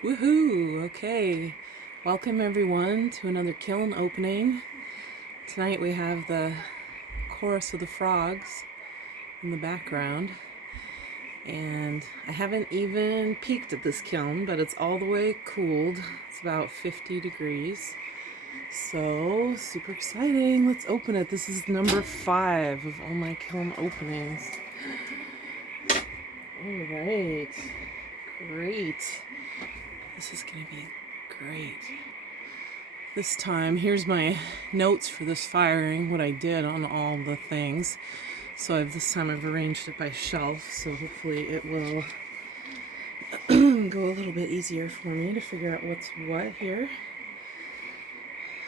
Woohoo! Okay, welcome everyone to another kiln opening. Tonight we have the chorus of the frogs in the background, and I haven't even peeked at this kiln, but it's all the way cooled. It's about 50 degrees, so super exciting. Let's open it. This is number 5 of all my kiln openings. All right, great. This is gonna be great. This time, here's my notes for this firing, what I did on all the things. So this time I've arranged it by shelf, so hopefully it will go a little bit easier for me to figure out what's what here.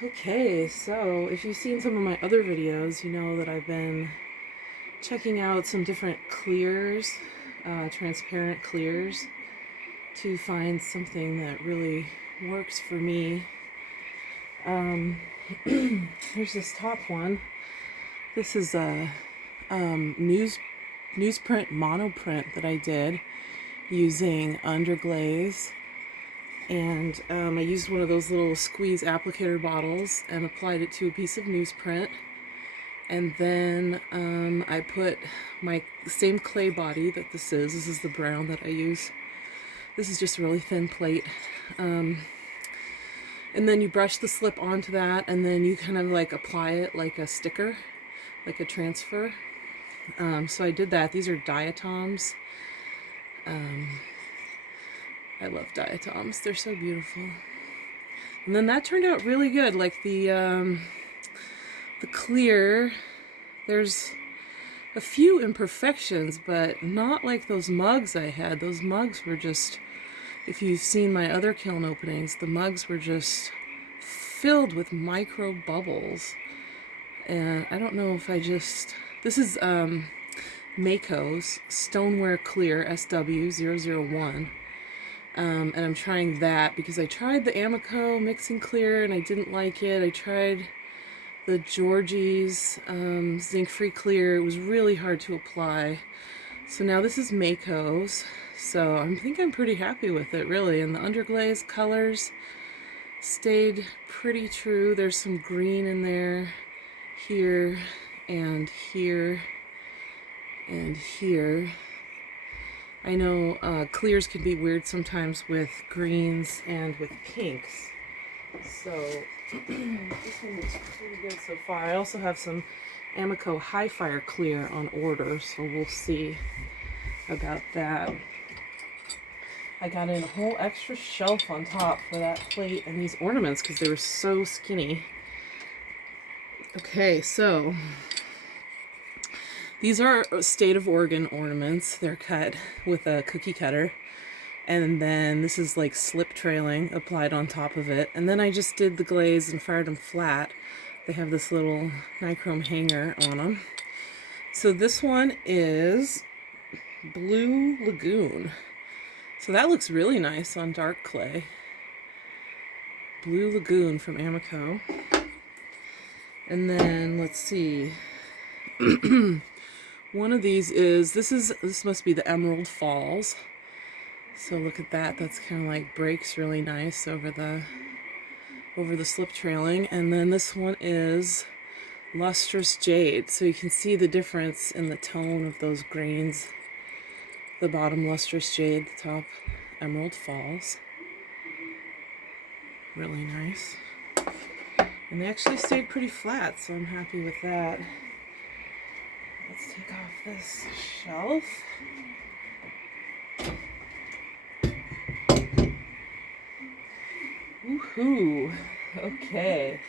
Okay, so if you've seen some of my other videos, you know that I've been checking out some different clears, transparent clears, to find something that really works for me. Here's this top one. This is a newsprint monoprint that I did using Glaze, and I used one of those little squeeze applicator bottles and applied it to a piece of newsprint, and then I put my same clay body that this is the brown that I use. This is just a really thin plate. And then you brush the slip onto that, and then you kind of like apply it like a sticker, like a transfer. So I did that. These are diatoms. I love diatoms. They're so beautiful. And then that turned out really good. Like the clear, there's a few imperfections, but not like those mugs I had. Those mugs were just, if you've seen my other kiln openings, the mugs were just filled with micro bubbles. And I don't know if this is Mayco's Stoneware Clear SW001. And I'm trying that because I tried the Amaco mixing clear and I didn't like it. I tried the Georgies zinc-free clear. It was really hard to apply. So now this is Mayco's. So I think I'm pretty happy with it, really. And the underglaze colors stayed pretty true. There's some green in there, here, and here, and here. I know clears can be weird sometimes with greens and with pinks. So this one looks pretty good so far. I also have some Amaco High Fire Clear on order, so we'll see about that. I got in a whole extra shelf on top for that plate and these ornaments because they were so skinny. Okay, so these are State of Oregon ornaments. They're cut with a cookie cutter. And then this is like slip trailing applied on top of it. And then I just did the glaze and fired them flat. They have this little nichrome hanger on them. So this one is Blue Lagoon. So that looks really nice on dark clay. Blue Lagoon from Amaco. And then let's see. One of these is, this must be the Emerald Falls. So look at that. That's kind of like breaks really nice over the slip trailing. And then this one is Lustrous Jade. So you can see the difference in the tone of those greens. The bottom Lustrous Jade, the top Emerald Falls. Really nice. And they actually stayed pretty flat, so I'm happy with that. Let's take off this shelf. Woohoo! Okay.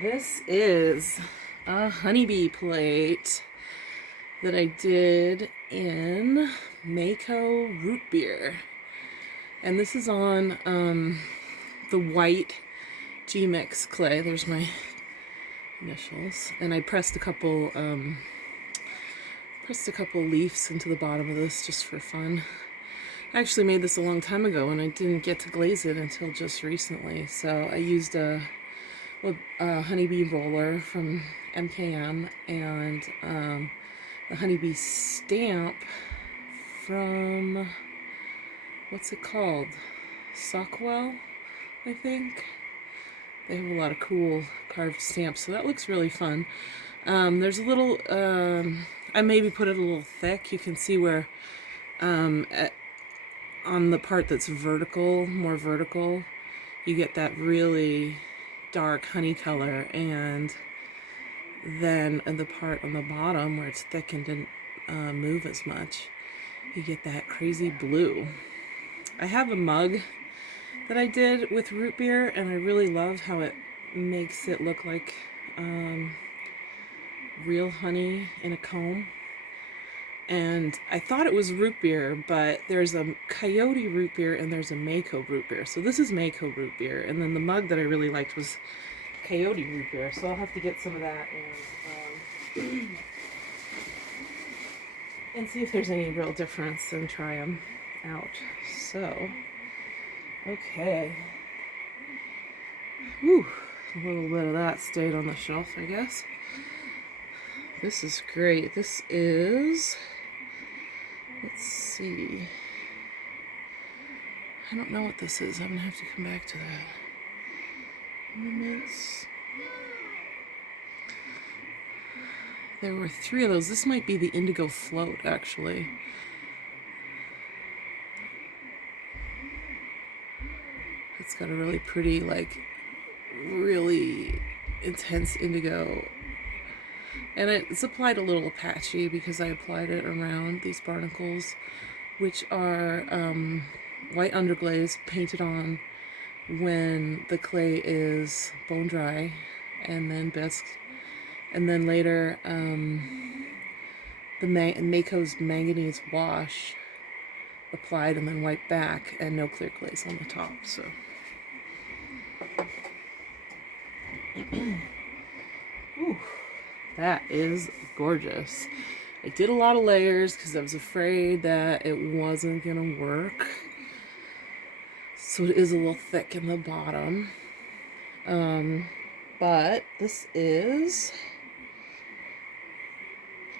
This is a honeybee plate that I did in Mayco root beer. And this is on the white Gmix clay. There's my initials. And I pressed a couple leaves into the bottom of this just for fun. I actually made this a long time ago and I didn't get to glaze it until just recently. So I used a honeybee roller from MKM and the honeybee stamp from, what's it called? Sockwell, I think. They have a lot of cool carved stamps, so that looks really fun. There's a little, I maybe put it a little thick. You can see where on the part that's vertical, more vertical, you get that really dark honey color, and then in the part on the bottom where it's thick and didn't move as much, you get that crazy blue. I have a mug that I did with root beer, and I really love how it makes it look like real honey in a comb. And I thought it was root beer, but there's a Coyote root beer and there's a Mayco root beer. So this is Mayco root beer, and then the mug that I really liked was Coyote root beer. So I'll have to get some of that and see if there's any real difference and try them out. So, okay. Whew, a little bit of that stayed on the shelf, I guess. This is great. This is, let's see. I don't know what this is. I'm gonna have to come back to that. Ornaments. There were 3 of those. This might be the indigo float, actually. It's got a really pretty, like, really intense indigo. And it's applied a little patchy because I applied it around these barnacles, which are white underglaze painted on when the clay is bone dry and then bisqued. And then later, the Mayco's manganese wash applied and then wiped back, and no clear glaze on the top. So, ooh, that is gorgeous. I did a lot of layers because I was afraid that it wasn't gonna work. So it is a little thick in the bottom. But this is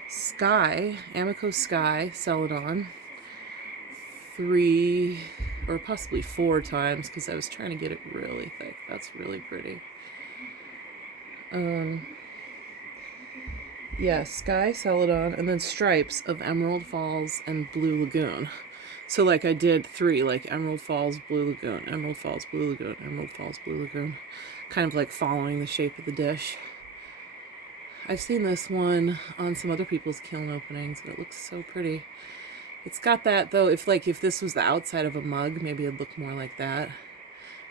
Sky, Amaco Sky Celadon, 3 or possibly 4 times because I was trying to get it really thick. That's really pretty. Yeah, Sky Celadon, and then stripes of Emerald Falls and Blue Lagoon. So like I did 3, like Emerald Falls, Blue Lagoon, Emerald Falls, Blue Lagoon, Emerald Falls, Blue Lagoon. Kind of like following the shape of the dish. I've seen this one on some other people's kiln openings, and it looks so pretty. It's got that, though, if this was the outside of a mug, maybe it'd look more like that.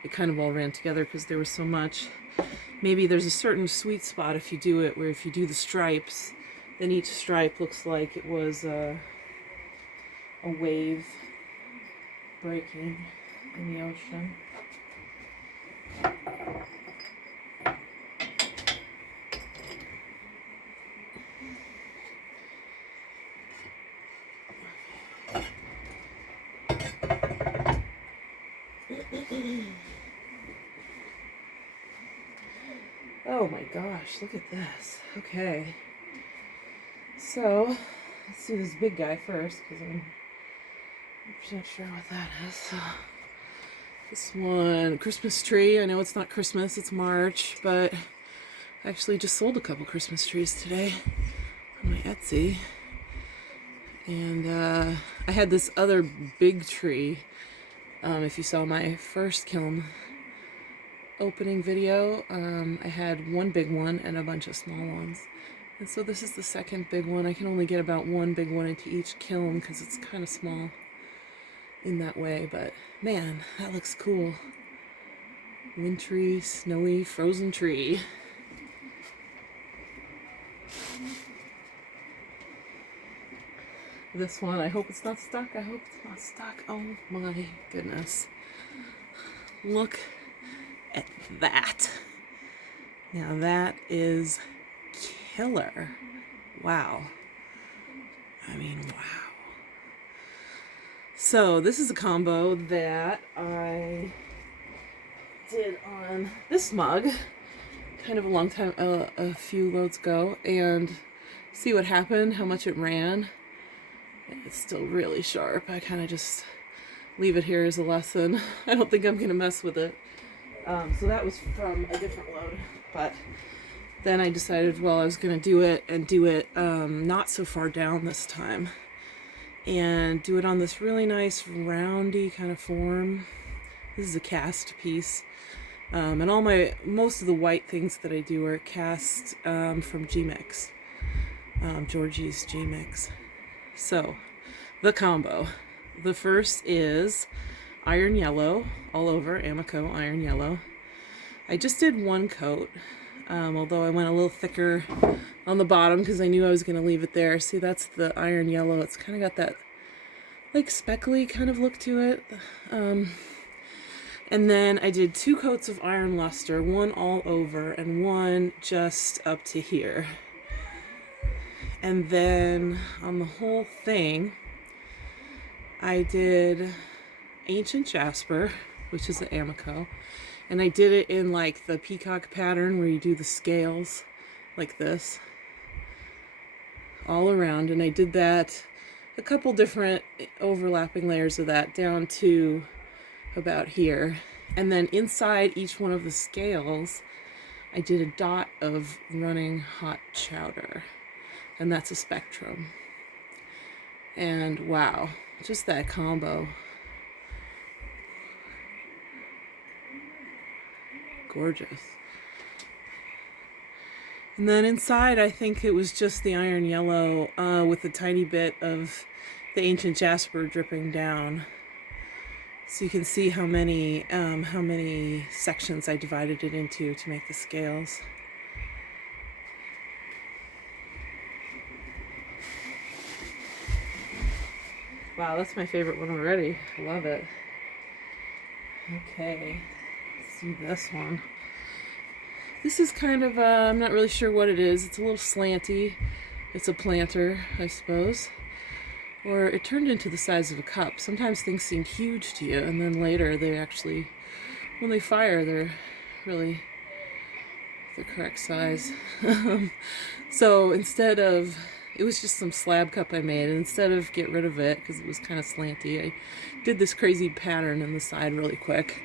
It kind of all ran together because there was so much. Maybe there's a certain sweet spot if you do it, where if you do the stripes, then each stripe looks like it was a wave breaking in the ocean. Oh my gosh, look at this. Okay. So, let's do this big guy first, because I'm not sure what that is. So, this one, Christmas tree. I know it's not Christmas, it's March, but I actually just sold a couple Christmas trees today on my Etsy. And I had this other big tree. If you saw my first kiln opening video, I had one big one and a bunch of small ones. And so this is the second big one. I can only get about one big one into each kiln because it's kind of small in that way. But man, that looks cool. Wintry, snowy, frozen tree. This one, I hope it's not stuck. I hope it's not stuck. Oh my goodness. Look at that. Now that is killer. Wow. I mean, wow. So this is a combo that I did on this mug kind of a long time, a few loads ago, and see what happened, how much it ran. It's still really sharp. I kind of just leave it here as a lesson. I don't think I'm gonna mess with it. So that was from a different load, but then I decided, well, I was gonna do it not so far down this time, and do it on this really nice roundy kind of form. This is a cast piece, and most of the white things that I do are cast from Gmix, Georgies Gmix. So the combo. The first is iron yellow all over, Amaco iron yellow. I just did one coat, although I went a little thicker on the bottom because I knew I was going to leave it there. See, that's the iron yellow. It's kind of got that like speckly kind of look to it. And then I did 2 coats of iron luster, one all over and one just up to here. And then on the whole thing, I did ancient jasper, which is an Amaco, and I did it in like the peacock pattern where you do the scales like this all around, and I did that a couple different overlapping layers of that down to about here, and then inside each one of the scales I did a dot of running hot chowder, and that's a spectrum. And wow, just that combo. Gorgeous. And then inside, I think it was just the iron yellow with a tiny bit of the ancient jasper dripping down. So you can see how many sections I divided it into to make the scales. Wow, that's my favorite one already. I love it. Okay, let's do this one. This is kind of, I'm not really sure what it is. It's a little slanty. It's a planter, I suppose. Or it turned into the size of a cup. Sometimes things seem huge to you, and then later they actually, when they fire, they're really the correct size. So instead of, it was just some slab cup I made, and instead of get rid of it because it was kind of slanty, I did this crazy pattern in the side really quick,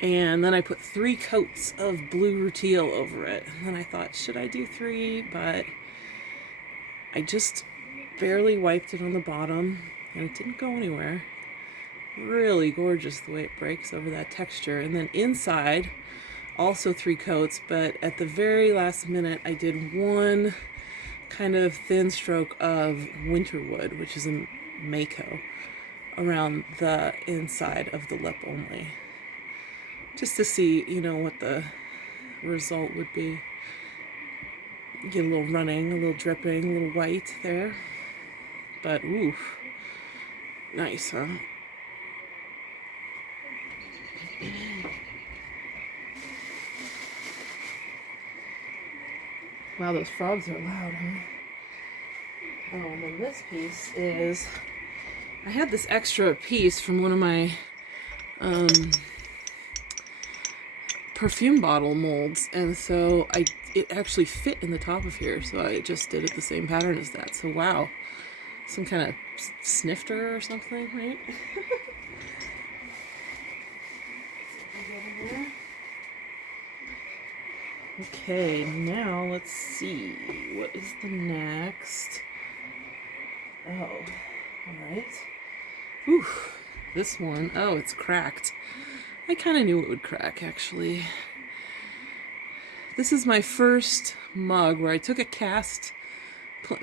and then I put 3 coats of blue rutile over it. And then I thought, should I do 3? But I just barely wiped it on the bottom and it didn't go anywhere. Really gorgeous the way it breaks over that texture. And then inside also 3 coats, but at the very last minute I did one kind of thin stroke of winterwood, which is a Mayco, around the inside of the lip only, just to see, you know, what the result would be. Get a little running, a little dripping, a little white there, but oof, nice, huh? Wow, those frogs are loud, huh? Oh, and then this piece is, I had this extra piece from one of my perfume bottle molds, and so it actually fit in the top of here, so I just did it the same pattern as that. So wow, some kind of snifter or something, right? Okay, now let's see, what is the next? Oh, alright. Ooh, this one, oh, it's cracked. I kind of knew it would crack, actually. This is my first mug where I took a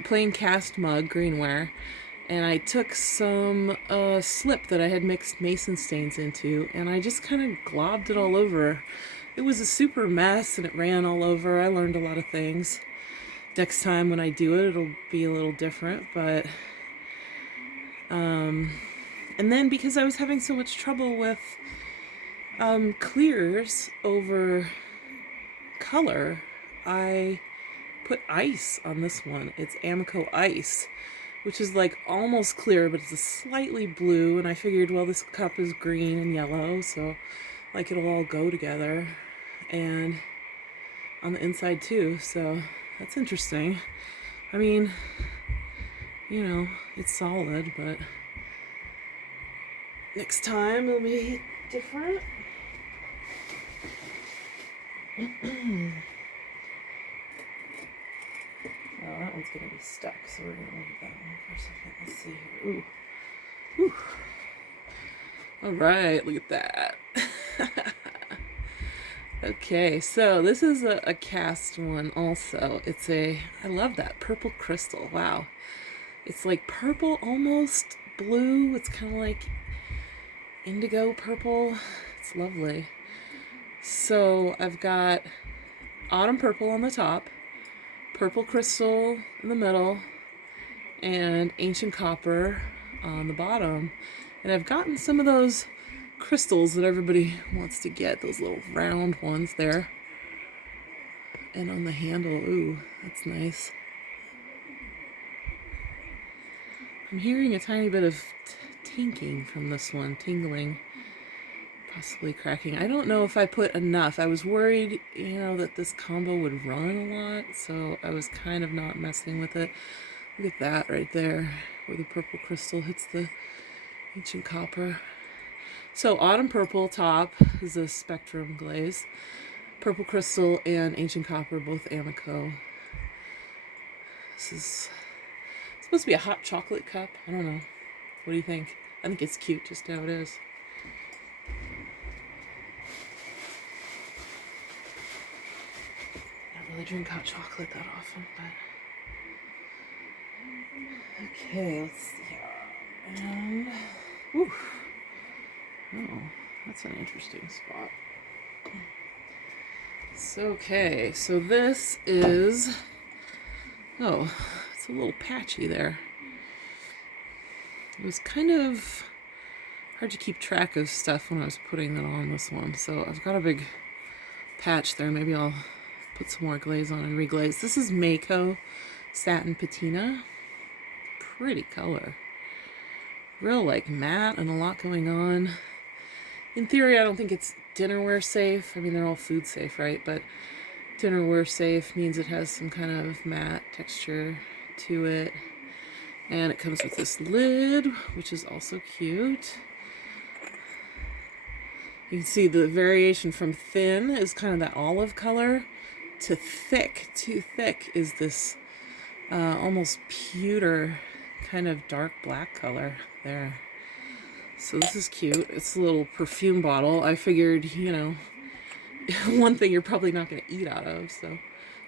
plain cast mug, greenware, and I took some slip that I had mixed mason stains into, and I just kind of globbed it all over. It was a super mess, and it ran all over. I learned a lot of things. Next time when I do it, it'll be a little different, but... and then because I was having so much trouble with clears over color, I put ice on this one. It's Amaco Ice, which is like almost clear, but it's a slightly blue, and I figured, well, this cup is green and yellow, so like it'll all go together, and on the inside too, so that's interesting. I mean, you know, it's solid, but next time it'll be different. Oh, that one's gonna be stuck, so we're gonna leave that one for a second. Let's see here. Ooh. Whew. All right, look at that. Okay, so this is a cast one also. It's I love that purple crystal. Wow. It's like purple, almost blue. It's kind of like indigo purple. It's lovely. So I've got autumn purple on the top, purple crystal in the middle, and ancient copper on the bottom. And I've gotten some of those crystals that everybody wants to get, those little round ones there. And on the handle, ooh, that's nice. I'm hearing a tiny bit of tinking from this one, tingling, possibly cracking. I don't know if I put enough. I was worried, you know, that this combo would run a lot, so I was kind of not messing with it. Look at that right there, where the purple crystal hits the ancient copper. So autumn purple top is a spectrum glaze. Purple crystal and ancient copper, both Amaco. This is supposed to be a hot chocolate cup. I don't know. What do you think? I think it's cute just how it is. I don't really drink hot chocolate that often, but okay, let's see here. And ooh. Oh, that's an interesting spot. So, okay, so this is, oh, it's a little patchy there. It was kind of hard to keep track of stuff when I was putting that on this one. So I've got a big patch there. Maybe I'll put some more glaze on and reglaze. This is Mayco Satin Patina. Pretty color. Real like matte and a lot going on. In theory, I don't think it's dinnerware safe. I mean, they're all food safe, right? But dinnerware safe means it has some kind of matte texture to it. And it comes with this lid, which is also cute. You can see the variation from thin is kind of that olive color to thick. Too thick is this almost pewter kind of dark black color there. So this is cute. It's a little perfume bottle. I figured, you know, one thing you're probably not going to eat out of, so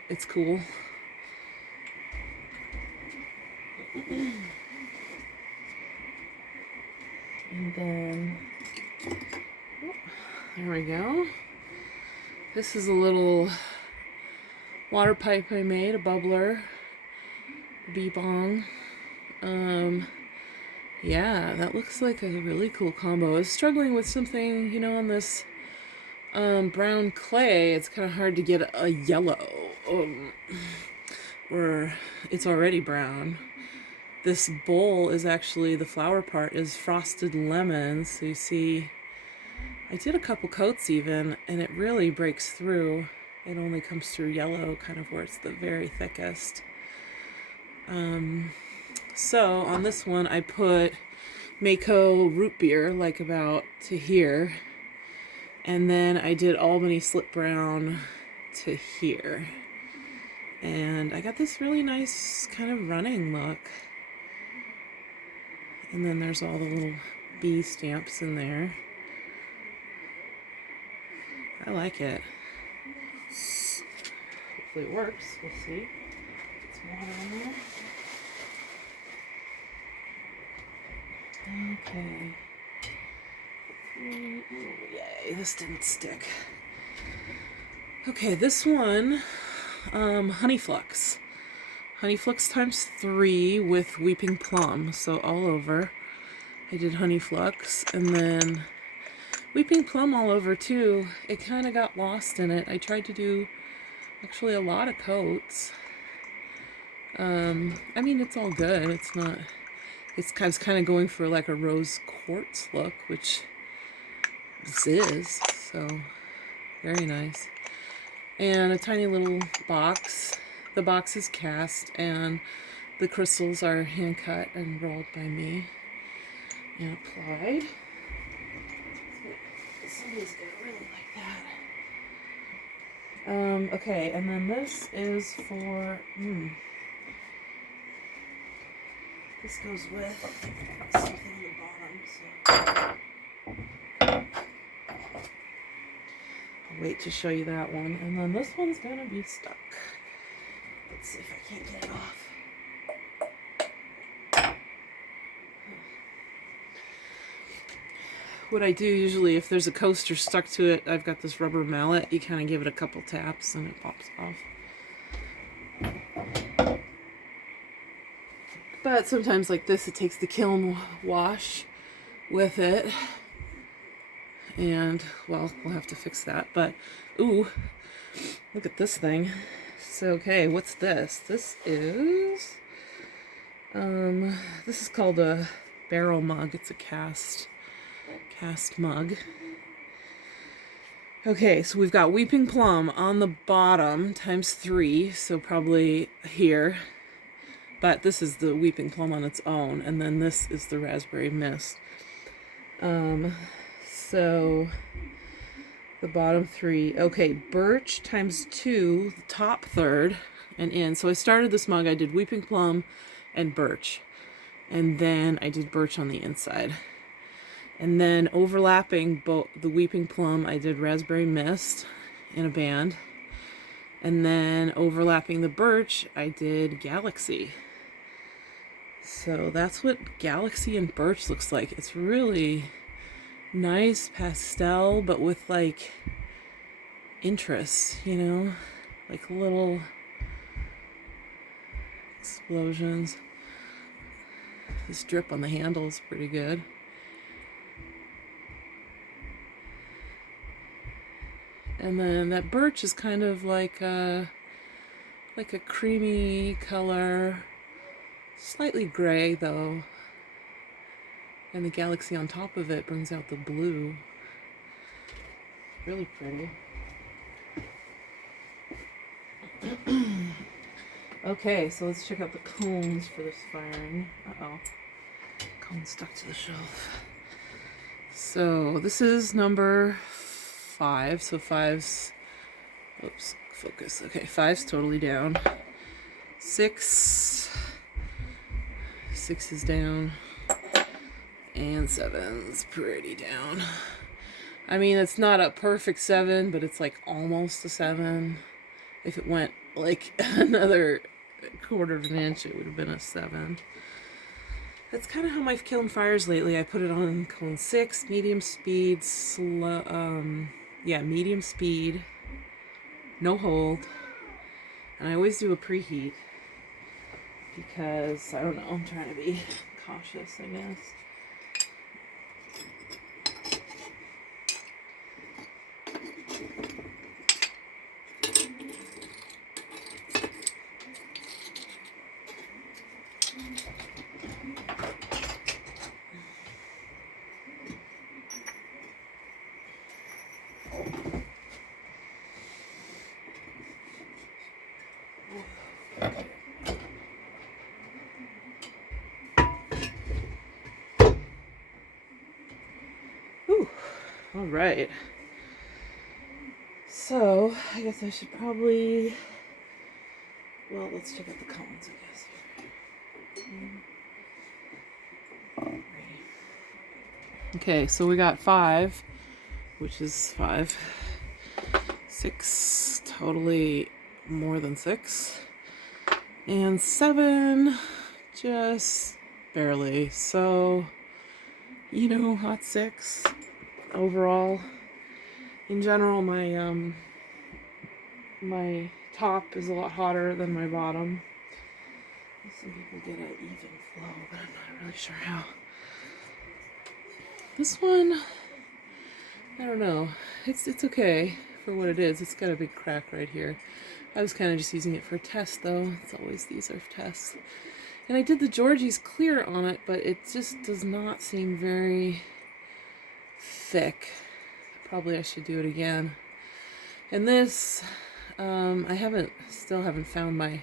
it's cool. And then, there we go. This is a little water pipe I made, a bubbler, bee bong. Yeah, that looks like a really cool combo. I was struggling with something, you know, on this brown clay. It's kind of hard to get a yellow, or it's already brown. This bowl is actually, the flower part is frosted lemons. So you see, I did a couple coats even, and it really breaks through. It only comes through yellow, kind of where it's the very thickest. So on this one, I put Mayco root beer, like about to here. And then I did Albany slip brown to here. And I got this really nice kind of running look. And then there's all the little bee stamps in there. I like it. Hopefully it works. We'll see. Get some water in there. Okay. Yay, this didn't stick. Okay, this one, Honey Flux. Honey Flux times 3 with Weeping Plum, so all over. I did Honey Flux, and then Weeping Plum all over too. It kind of got lost in it. I tried to do actually a lot of coats. I mean, it's all good. It's not... It's kind of going for like a rose quartz look, which this is, so very nice. And a tiny little box. The box is cast, and the crystals are hand cut and rolled by me and applied. Somebody's gonna really like that. Okay, and then this is for, this goes with something on the bottom, so I'll wait to show you that one. And then this one's gonna be stuck. Let's see if I can't get it off. What I do usually, if there's a coaster stuck to it, I've got this rubber mallet. You kind of give it a couple taps and it pops off. But sometimes like this, it takes the kiln wash with it. And, well, we'll have to fix that. But, ooh, look at this thing. So, okay, what's this? This is called a barrel mug. It's a cast mug. Okay, so we've got Weeping Plum on the bottom times 3, so probably here. But this is the Weeping Plum on its own, and then this is the Raspberry Mist. So the bottom 3. Okay, birch times 2, the top third, and in. So I started this mug, I did Weeping Plum and birch. And then I did birch on the inside. And then overlapping both the Weeping Plum, I did Raspberry Mist in a band. And then overlapping the birch, I did Galaxy. So that's what Galaxy and birch looks like. It's really nice pastel, but with like interest, you know? Like little explosions. This drip on the handle is pretty good. And then that birch is kind of like a creamy color, slightly gray though. And the Galaxy on top of it brings out the blue. Really pretty. Okay, so let's check out the cones for this firing. Uh-oh. Cone stuck to the shelf. So this is number 5. So 5's, oops, focus. Okay, 5's totally down. 6 is down. And 7's pretty down. I mean, it's not a perfect 7, but it's like almost a 7. If it went like another quarter of an inch, it would have been a 7. That's kind of how my kiln fires lately. I put it on cone 6, medium speed, medium speed, no hold. And I always do a preheat because, I don't know, I'm trying to be cautious, I guess. All right. So, I guess I should probably, well, let's check out the cones, I guess. Okay, so we got 5, which is 5. 6, totally more than 6. And 7, just barely. So, you know, hot 6. Overall, in general, my my top is a lot hotter than my bottom. Some people get an even flow, but I'm not really sure how. This one, I don't know. It's okay for what it is. It's got a big crack right here. I was kind of just using it for a test, though. It's always these are tests. And I did the Georgies clear on it, but it just does not seem very thick. Probably I should do it again. And this, I still haven't found my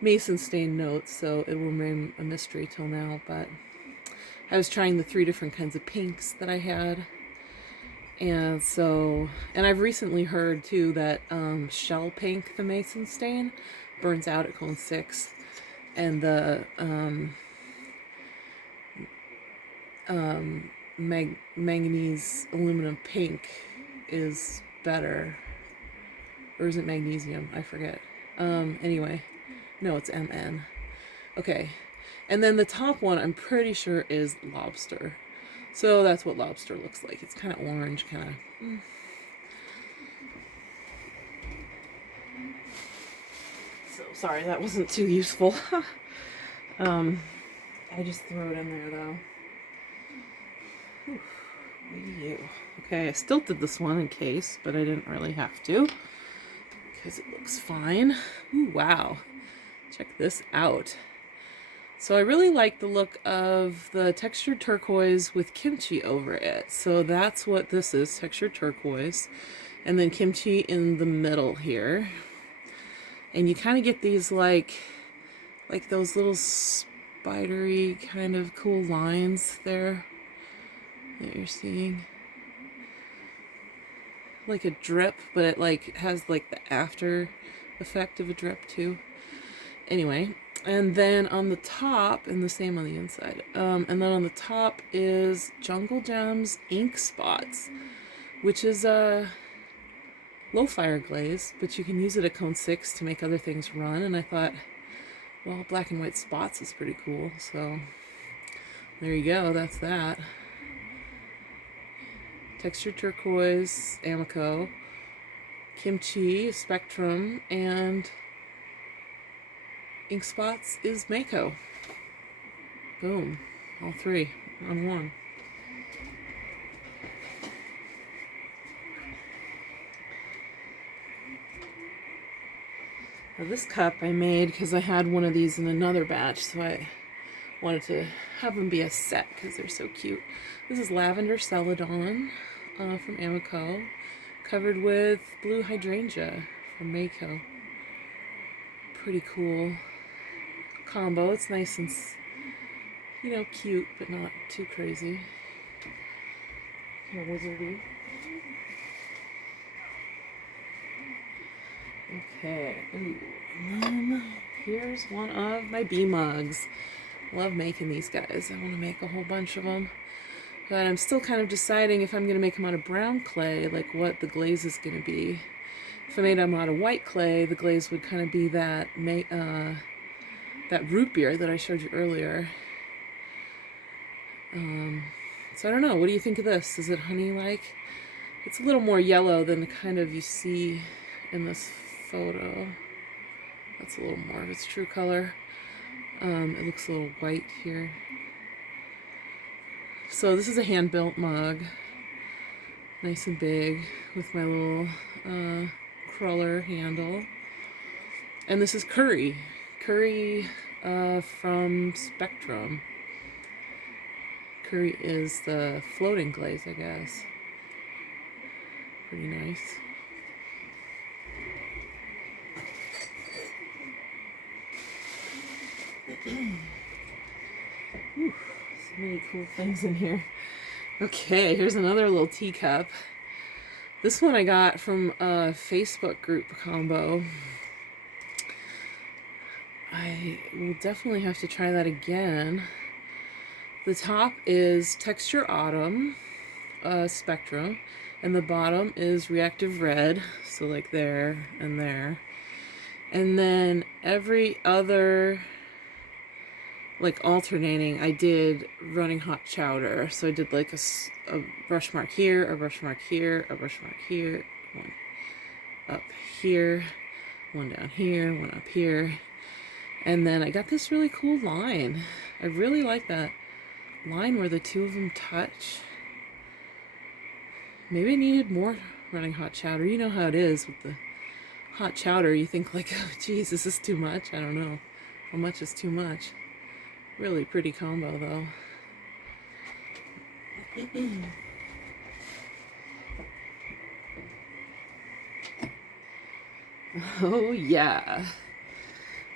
mason stain notes, so it will remain a mystery till now, but I was trying the 3 different kinds of pinks that I had, And so, and I've recently heard too that shell pink, the mason stain, burns out at cone 6, and the manganese aluminum pink is better. Or is it magnesium? I forget. Anyway, no, it's MN. Okay. And then the top one, I'm pretty sure, is lobster. So that's what lobster looks like. It's kind of orange, kind of. So sorry, that wasn't too useful. I just threw it in there though. Whew. Okay, I stilted this one in case, but I didn't really have to because it looks fine. Ooh, wow. Check this out. So I really like the look of the textured turquoise with kimchi over it. So that's what this is, textured turquoise. And then kimchi in the middle here. And you kind of get these like those little spidery kind of cool lines there that you're seeing. Like a drip, but it like has like the after effect of a drip too. Anyway. And then on the top, and the same on the inside, and then on the top is Jungle Gems ink spots, which is a low fire glaze, but you can use it at cone 6 to make other things run. And I thought, well, black and white spots is pretty cool, so there you go, that's that. Textured turquoise, Amaco, kimchi, spectrum, and ink spots is Mayco. Boom. All 3 on 1. Now this cup I made because I had one of these in another batch, so I wanted to have them be a set because they're so cute. This is Lavender Celadon from Amaco, covered with blue hydrangea from Mayco. Pretty cool combo. It's nice and, you know, cute, but not too crazy. Kind of wizardy. Okay. Ooh. And then here's one of my bee mugs. Love making these guys. I want to make a whole bunch of them. But I'm still kind of deciding if I'm going to make them out of brown clay, like what the glaze is going to be. If I made them out of white clay, the glaze would kind of be that that root beer that I showed you earlier. So I don't know. What do you think of this? Is it honey-like? It's a little more yellow than the kind of you see in this photo. That's a little more of its true color. It looks a little white here. So this is a hand-built mug. Nice and big with my little cruller handle. And this is curry. Curry from Spectrum. Curry is the floating glaze, I guess. Pretty nice. Whew, so many cool things in here. Okay, here's another little teacup. This one I got from a Facebook group combo. I will definitely have to try that again. The top is Texture Autumn, Spectrum, and the bottom is Reactive Red, so like there and there. And then every other, like alternating, I did Running Hot Chowder. So I did like a brush mark here, a brush mark here, a brush mark here, one up here, one down here, one up here. And then I got this really cool line. I really like that line where the two of them touch. Maybe I needed more Running Hot Chowder. You know how it is with the hot chowder. You think like, oh geez, this is too much. I don't know. How much is too much? Really pretty combo though. Oh yeah.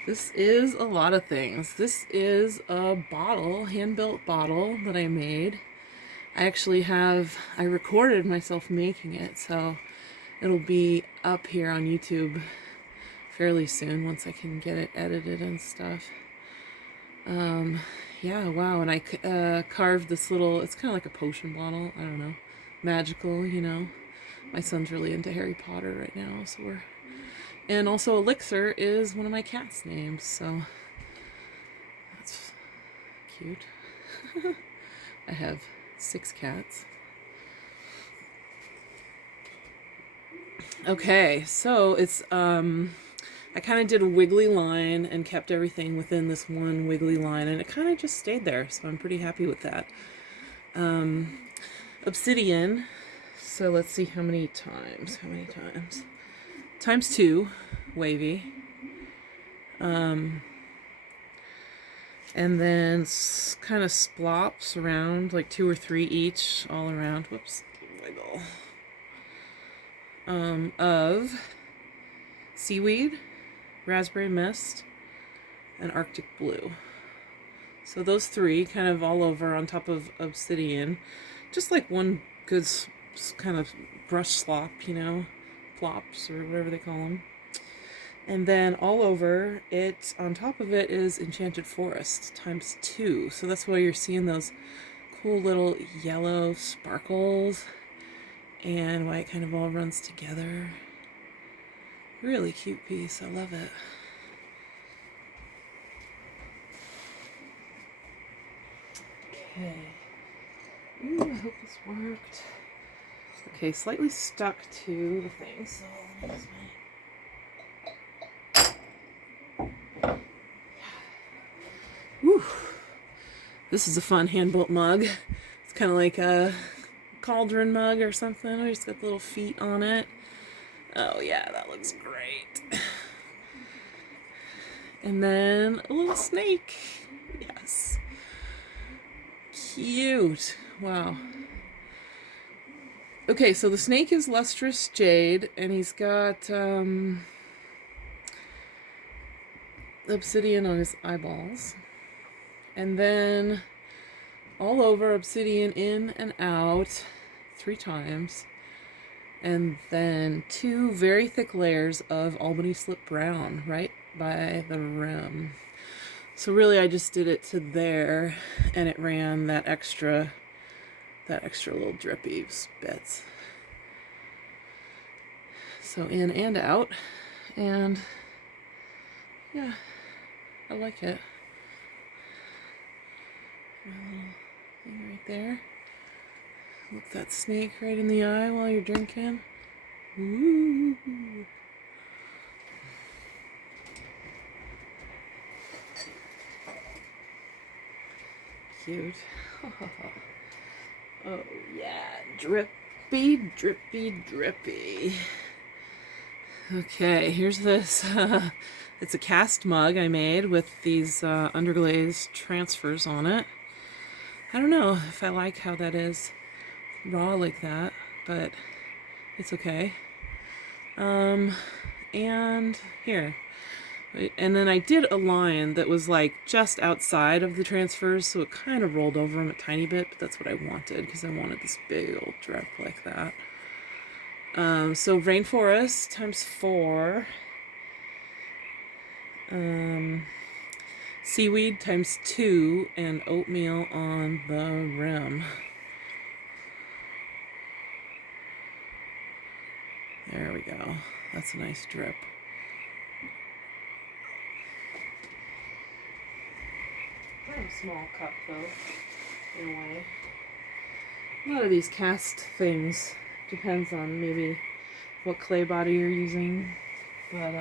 This is a lot of things. This is a bottle, hand-built bottle that I made. I actually I recorded myself making it, so it'll be up here on YouTube fairly soon once I can get it edited and stuff. Yeah, wow, and I carved this little, it's kind of like a potion bottle, I don't know, magical, you know. My son's really into Harry Potter right now, so and also Elixir is one of my cat's names, so that's cute. I have 6 cats. Okay, so it's, I kind of did a wiggly line and kept everything within this one wiggly line, and it kind of just stayed there, so I'm pretty happy with that. Obsidian, so let's see how many times. Times 2, wavy. And then kind of splops around, like 2 or 3 each, all around. Whoops, wiggle. Of seaweed, raspberry mist, and Arctic blue. So those 3 kind of all over on top of obsidian, just like one good kind of brush slop, you know, plops or whatever they call them. And then all over it, on top of it, is Enchanted Forest times 2. So that's why you're seeing those cool little yellow sparkles and why it kind of all runs together. Really cute piece. I love it. Okay. Ooh, I hope this worked. Okay, slightly stuck to the thing, so let me use my... Whew. This is a fun hand-built mug. It's kind of like a cauldron mug or something. We just got the little feet on it. Oh yeah, that looks great. And then a little snake. Yes. Cute. Wow. Okay, so the snake is lustrous jade, and he's got obsidian on his eyeballs. And then all over obsidian in and out 3 times. And then 2 very thick layers of Albany Slip Brown right by the rim. So really I just did it to there, and it ran that extra little drippy bits. So in and out, and yeah, I like it. My little thing right there. Look that snake right in the eye while you're drinking. Ooh. Cute. Oh yeah, drippy, drippy, drippy. Okay, here's this. It's a cast mug I made with these underglaze transfers on it. I don't know if I like how that is raw like that, but it's okay. And here. And then I did a line that was like just outside of the transfers, so it kind of rolled over them a tiny bit, but that's what I wanted because I wanted this big old drip like that. So Rainforest times 4. Seaweed times 2, and oatmeal on the rim. There we go. That's a nice drip. Kind of a small cup though, in a way. A lot of these cast things depends on maybe what clay body you're using, but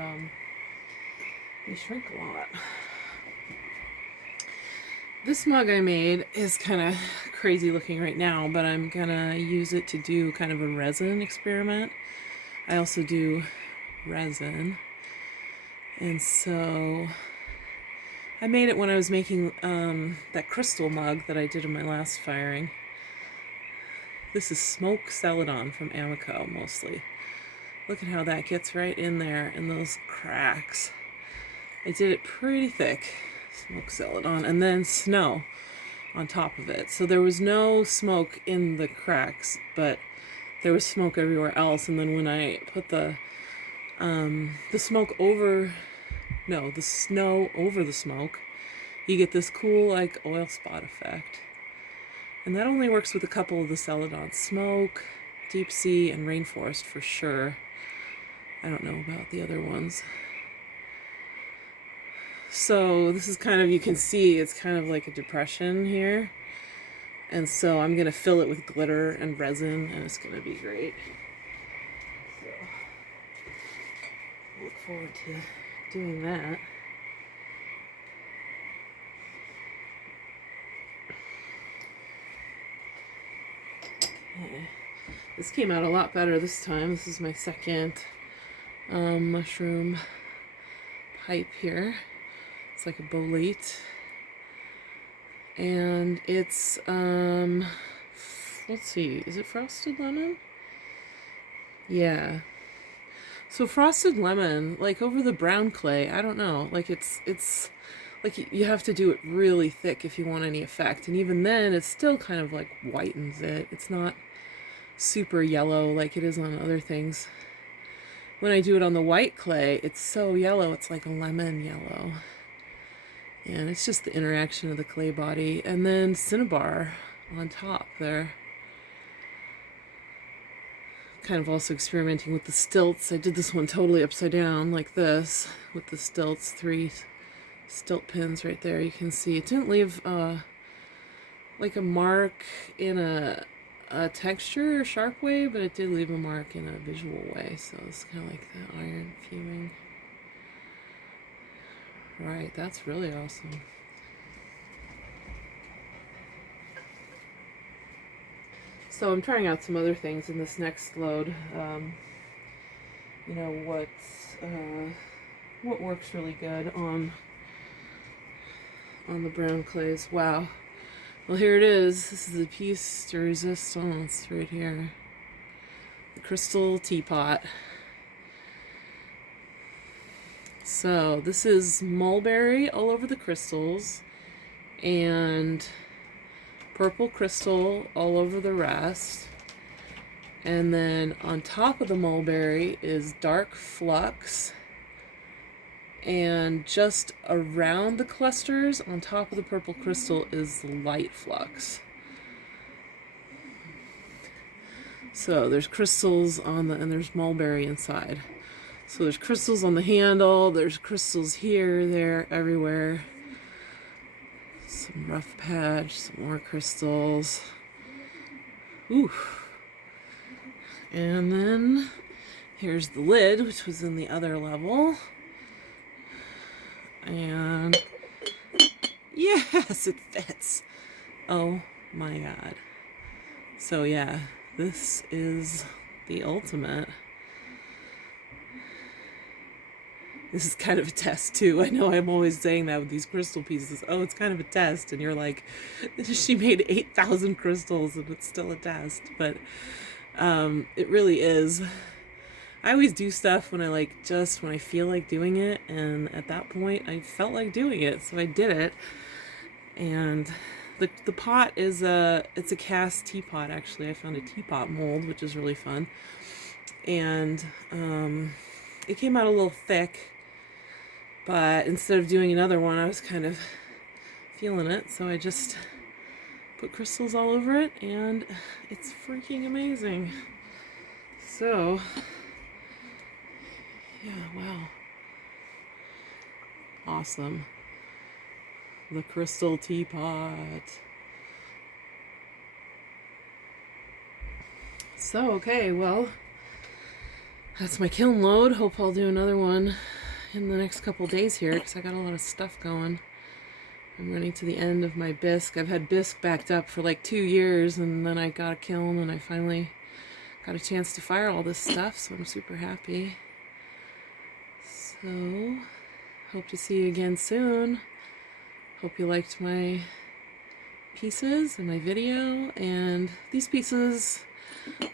they shrink a lot. This mug I made is kind of crazy looking right now, but I'm gonna use it to do kind of a resin experiment. I also do resin, and so I made it when I was making that crystal mug that I did in my last firing. This is Smoke Celadon from Amaco mostly. Look at how that gets right in there in those cracks. I did it pretty thick, Smoke Celadon, and then snow. on top of it. So there was no smoke in the cracks, but there was smoke everywhere else. And then when I put the smoke over, no, the snow over the smoke, you get this cool like oil spot effect. And that only works with a couple of the Celadons: Smoke, Deep Sea, and Rainforest for sure. I don't know about the other ones. So this is kind of, you can see it's kind of like a depression here. And so I'm going to fill it with glitter and resin, and it's going to be great. So look forward to doing that. Okay. This came out a lot better this time. This is my second mushroom pipe here. It's like a bolete. And it's, let's see, is it frosted lemon? Yeah. So frosted lemon, like over the brown clay, I don't know, like it's like you have to do it really thick if you want any effect. And even then, it still kind of like whitens it. It's not super yellow like it is on other things. When I do it on the white clay, it's so yellow, it's like a lemon yellow. And it's just the interaction of the clay body. And then cinnabar on top there. Kind of also experimenting with the stilts. I did this one totally upside down like this with the stilts, 3 stilt pins right there. You can see it didn't leave like a mark in a texture or sharp way, but it did leave a mark in a visual way. So it's kind of like the iron fuming. Right, that's really awesome. So I'm trying out some other things in this next load. You know what works really good on the brown clays. Wow. Well, here it is. This is the piece de resistance right here. The crystal teapot. So this is mulberry all over the crystals and purple crystal all over the rest. And then on top of the mulberry is dark flux. And just around the clusters on top of the purple crystal is light flux. So there's crystals on and there's mulberry inside. So there's crystals on the handle, there's crystals here, there, everywhere. Some rough patch, some more crystals. Ooh. And then here's the lid, which was in the other level. And yes, it fits. Oh my god. So yeah, this is the ultimate. This is kind of a test too. I know I'm always saying that with these crystal pieces. Oh, it's kind of a test. And you're like, she made 8,000 crystals and it's still a test. But it really is. I always do stuff when I when I feel like doing it. And at that point, I felt like doing it. So I did it. And the pot is it's a cast teapot, actually. I found a teapot mold, which is really fun. And it came out a little thick. But instead of doing another one, I was kind of feeling it. So I just put crystals all over it, and it's freaking amazing. So, yeah, wow. Awesome. The crystal teapot. So, okay, well, that's my kiln load. Hope I'll do another one in the next couple days here, because I got a lot of stuff going. I'm running to the end of my bisque. I've had bisque backed up for like 2 years, and then I got a kiln, and I finally got a chance to fire all this stuff, so I'm super happy. So, hope to see you again soon. Hope you liked my pieces and my video, and these pieces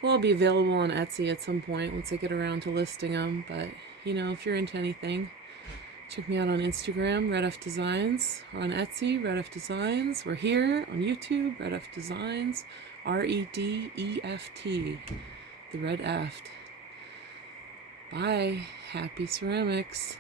will all be available on Etsy at some point once I get around to listing them. But you know, if you're into anything, Check me out on Instagram, Eft Designs. Or on Etsy, Eft Designs. We're here on YouTube, Eft Designs. REDEFT. The Red Eft. Bye. Happy ceramics.